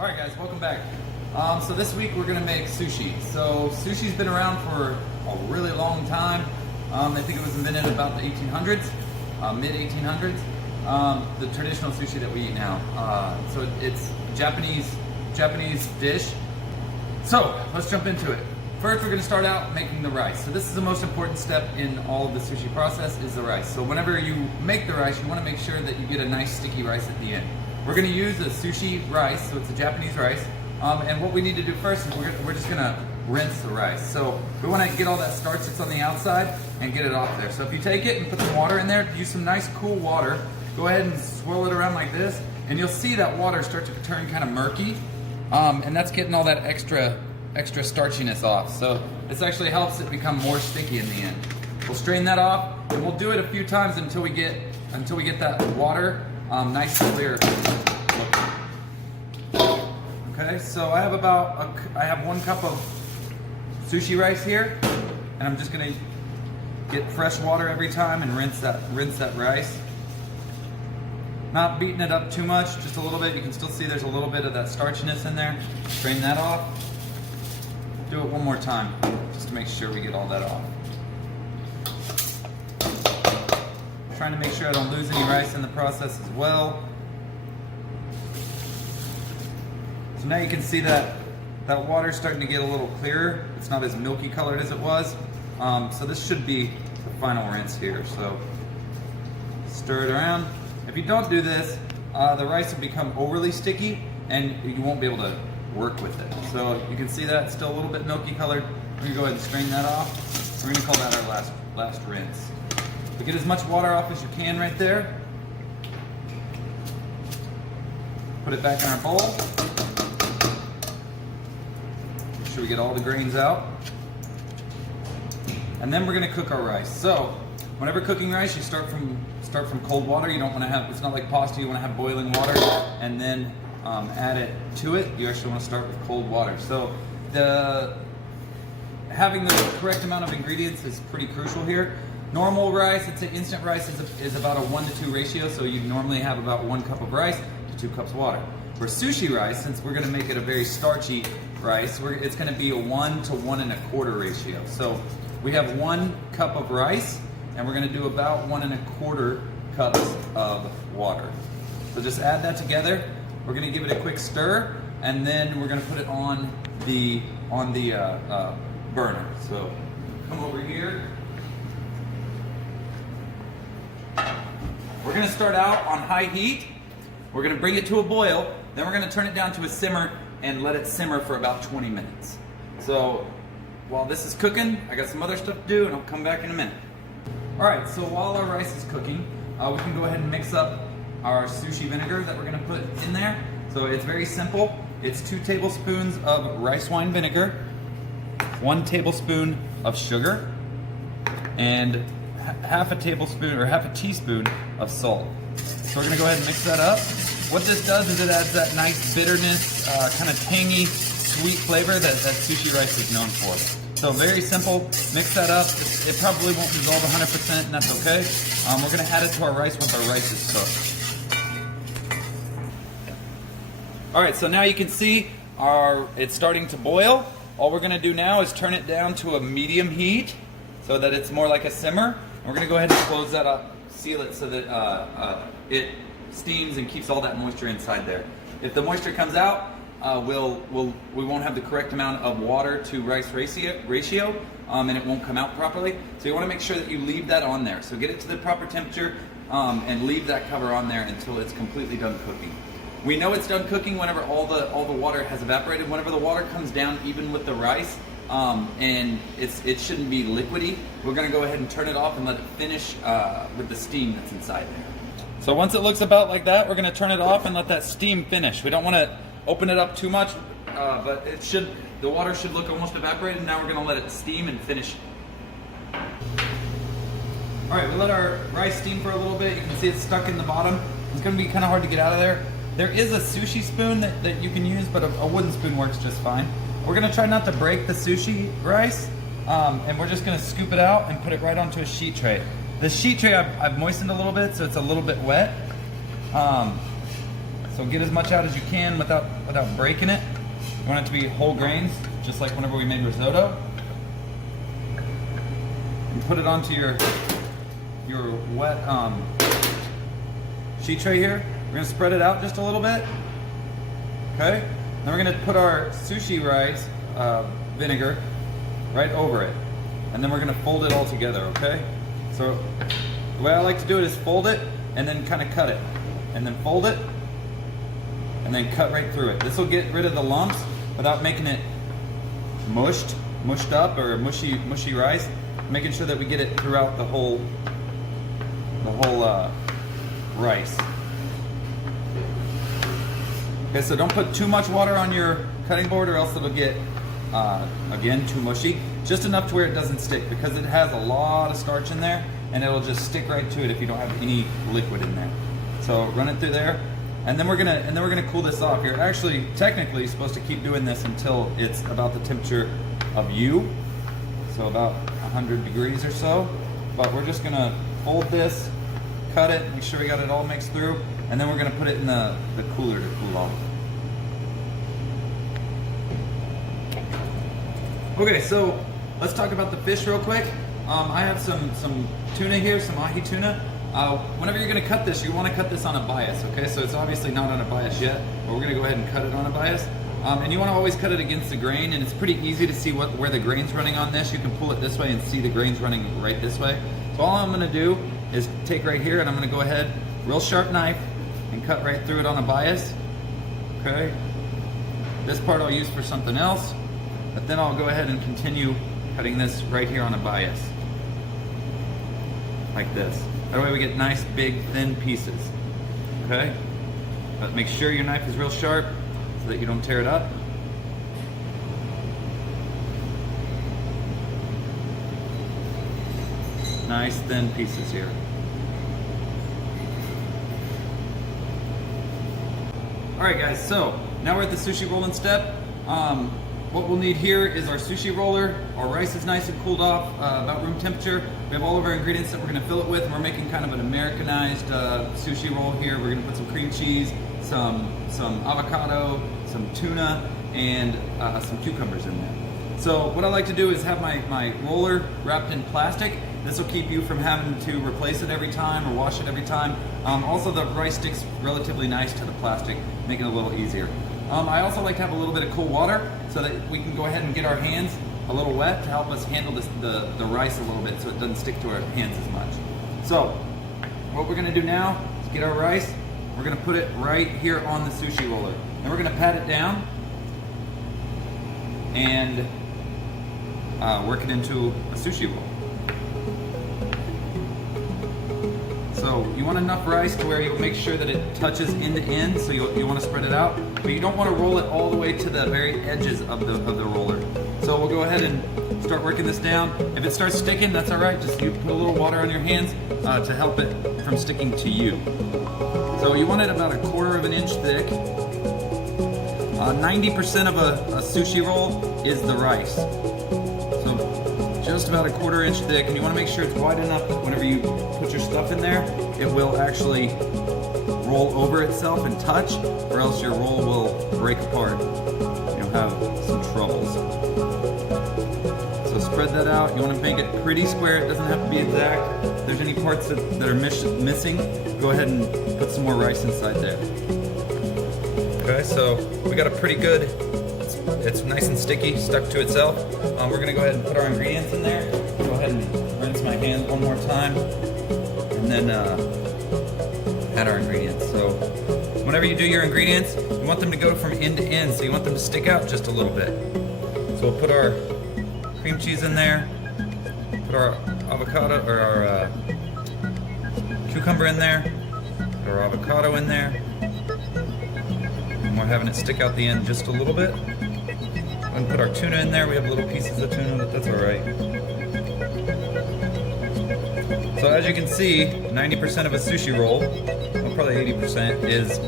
Alright guys, welcome back. So this week we're going to make sushi. So sushi's been around for a really long time. I think it was invented about the 1800s, mid 1800s. The traditional sushi that we eat now. So it's a Japanese dish. So let's jump into it. First we're going to start out making the rice. So this is the most important step in all of the sushi process, is the rice. So whenever you make the rice, you want to make sure that you get a nice sticky rice at the end. We're going to use a sushi rice, so it's a Japanese rice. And what we need to do first is we're just going to rinse the rice. So we want to get all that starch that's on the outside and get it off there. So if you take it and put some water in there, use some nice cool water, go ahead and swirl it around like this, and you'll see that water start to turn kind of murky. And that's getting all that extra starchiness off. So this actually helps it become more sticky in the end. We'll strain that off, and we'll do it a few times until we get that water nice and clear looking. Okay, so I have 1 cup of sushi rice here, and I'm just gonna get fresh water every time and rinse that rice. Not beating it up too much, just a little bit. You can still see there's a little bit of that starchiness in there. Strain that off. Do it one more time, just to make sure we get all that off. Trying to make sure I don't lose any rice in the process as well. So now you can see that water's starting to get a little clearer. It's not as milky colored as it was. So this should be the final rinse here. So stir it around. If you don't do this, the rice will become overly sticky and you won't be able to work with it. So you can see that it's still a little bit milky colored. We're gonna go ahead and strain that off. We're gonna call that our last rinse. So get as much water off as you can right there. Put it back in our bowl. Make sure we get all the grains out. And then we're gonna cook our rice. So whenever cooking rice, you start from cold water. You don't want to have, it's not like pasta, you want to have boiling water and then add it to it. You actually want to start with cold water. So having the correct amount of ingredients is pretty crucial here. Normal rice, it's an instant rice, is about a 1-to-2 ratio, so you normally have about 1 cup of rice to 2 cups of water. For sushi rice, since we're going to make it a very starchy rice, it's going to be a 1 to 1 1/4 ratio. So we have 1 cup of rice, and we're going to do about 1 1/4 cups of water. So just add that together. We're going to give it a quick stir, and then we're going to put it on the burner. So come over here. We're going to start out on high heat. We're going to bring it to a boil. Then we're going to turn it down to a simmer and let it simmer for about 20 minutes. So while this is cooking, I got some other stuff to do, and I'll come back in a minute. Alright, so while our rice is cooking, we can go ahead and mix up our sushi vinegar that we're going to put in there. So it's very simple. It's 2 tablespoons of rice wine vinegar, 1 tablespoon of sugar, and half a tablespoon or half a teaspoon of salt. So we're going to go ahead and mix that up. What this does is it adds that nice bitterness, kind of tangy, sweet flavor that sushi rice is known for. So very simple, mix that up. It probably won't dissolve 100%, and that's okay. We're gonna add it to our rice once our rice is cooked. All right, so now you can see it's starting to boil. All we're gonna do now is turn it down to a medium heat so that it's more like a simmer. And we're gonna go ahead and close that up, seal it so that it steams and keeps all that moisture inside there. If the moisture comes out, we won't have the correct amount of water to rice ratio, and it won't come out properly. So you want to make sure that you leave that on there. So get it to the proper temperature and leave that cover on there until it's completely done cooking. We know it's done cooking whenever all the water has evaporated. Whenever the water comes down even with the rice, and it shouldn't be liquidy, we're going to go ahead and turn it off and let it finish with the steam that's inside there. So once it looks about like that, we're going to turn it off and let that steam finish. We don't want to open it up too much, but the water should look almost evaporated. Now we're going to let it steam and finish. All right, we let our rice steam for a little bit. You can see it's stuck in the bottom. It's going to be kind of hard to get out of there. There is a sushi spoon that you can use, but a wooden spoon works just fine. We're going to try not to break the sushi rice, and we're just going to scoop it out and put it right onto a sheet tray. The sheet tray I've moistened a little bit, so it's a little bit wet. So get as much out as you can without breaking it. You want it to be whole grains, just like whenever we made risotto. You put it onto your wet sheet tray here. We're gonna spread it out just a little bit. Okay? Then we're gonna put our sushi rice vinegar right over it. And then we're gonna fold it all together, okay? So the way I like to do it is fold it and then kind of cut it. And then fold it and then cut right through it. This will get rid of the lumps without making it mushed up or mushy rice. Making sure that we get it throughout the whole rice. Okay, so don't put too much water on your cutting board or else it'll get, again, too mushy. Just enough to where it doesn't stick, because it has a lot of starch in there and it'll just stick right to it if you don't have any liquid in there. So run it through there, and then we're gonna cool this off. You're actually technically supposed to keep doing this until it's about the temperature of you, so about 100 degrees or so. But we're just gonna fold this, cut it, make sure we got it all mixed through, and then we're gonna put it in the cooler to cool off. Okay, so let's talk about the fish real quick. I have some tuna here, some ahi tuna. Whenever you're gonna cut this, you wanna cut this on a bias, okay? So it's obviously not on a bias yet, but we're gonna go ahead and cut it on a bias. And you wanna always cut it against the grain, and it's pretty easy to see where the grain's running on this. You can pull it this way and see the grain's running right this way. So all I'm gonna do is take right here, and I'm gonna go ahead, real sharp knife, and cut right through it on a bias, okay? This part I'll use for something else, but then I'll go ahead and continue cutting this right here on a bias, like this. That way we get nice, big, thin pieces, okay? But make sure your knife is real sharp so that you don't tear it up. Nice, thin pieces here. All right, guys, so now we're at the sushi rolling step. What we'll need here is our sushi roller. Our rice is nice and cooled off, about room temperature. We have all of our ingredients that we're gonna fill it with, and we're making kind of an Americanized sushi roll here. We're gonna put some cream cheese, some avocado, some tuna, and some cucumbers in there. So what I like to do is have my roller wrapped in plastic. This will keep you from having to replace it every time or wash it every time. Also, the rice sticks relatively nice to the plastic, making it a little easier. I also like to have a little bit of cool water so that we can go ahead and get our hands a little wet to help us handle the rice a little bit so it doesn't stick to our hands as much. So what we're gonna do now is get our rice, we're gonna put it right here on the sushi roller. Then we're gonna pat it down and work it into a sushi roll. So you want enough rice to where you'll make sure that it touches end to end, so you want to spread it out, but you don't want to roll it all the way to the very edges of the roller. So we'll go ahead and start working this down. If it starts sticking, that's all right. Just you put a little water on your hands to help it from sticking to you. So you want it about 1/4 of an inch thick. 90% of a sushi roll is the rice. So just about 1/4 inch thick, and you want to make sure it's wide enough that whenever you put your stuff in there, it will actually roll over itself and touch, or else your roll will break apart. You'll have some troubles. So spread that out. You want to make it pretty square. It doesn't have to be exact. If there's any parts that are missing, go ahead and put some more rice inside there. Okay, so we got a pretty good, it's nice and sticky, stuck to itself. We're gonna go ahead and put our ingredients in there. Go ahead and rinse my hands one more time, and then add our ingredients. So whenever you do your ingredients, you want them to go from end to end, so you want them to stick out just a little bit. So we'll put our cream cheese in there, put our avocado, or our cucumber in there, put our avocado in there, and we're having it stick out the end just a little bit. And put our tuna in there. We have little pieces of tuna, but that's all right. So as you can see, 90% of a sushi roll, well, probably 80%, is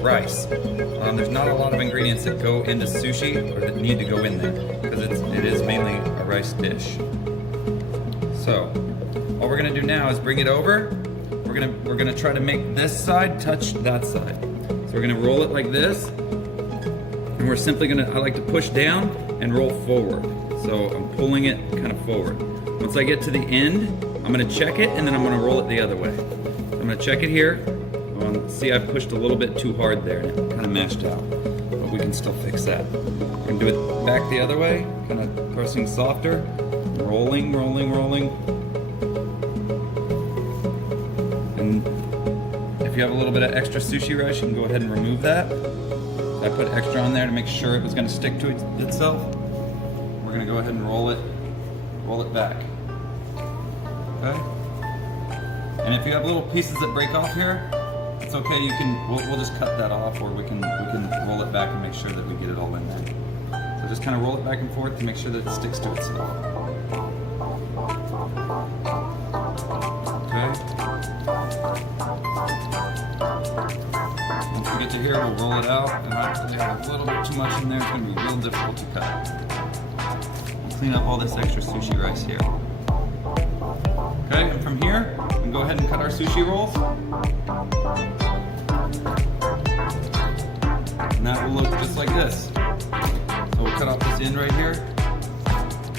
rice. There's not a lot of ingredients that go into sushi or that need to go in there, because it is mainly a rice dish. So all we're gonna do now is bring it over. We're gonna try to make this side touch that side. So we're gonna roll it like this, and we're simply gonna, I like to push down and roll forward. So I'm pulling it kind of forward. Once I get to the end, I'm gonna check it, and then I'm gonna roll it the other way. So I'm gonna check it here. See, I pushed a little bit too hard there, and it kind of mashed out. But we can still fix that. We're gonna do it back the other way, kind of pressing softer, rolling, rolling, rolling. And if you have a little bit of extra sushi rice, you can go ahead and remove that. I put extra on there to make sure it was gonna stick to itself. We're gonna go ahead and roll it back. Okay? And if you have little pieces that break off here, it's okay. We'll just cut that off, or we can roll it back and make sure that we get it all in there. So just kind of roll it back and forth to make sure that it sticks to itself. Okay. Once we get to here, we'll roll it out, and I have a little bit too much in there. It's going to be real difficult to cut. We'll clean up all this extra sushi rice here. Okay, and from here, we can go ahead and cut our sushi rolls. And that will look just like this. So we'll cut off this end right here.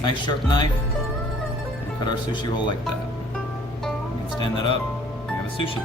Nice sharp knife. And cut our sushi roll like that. And stand that up. We have a sushi.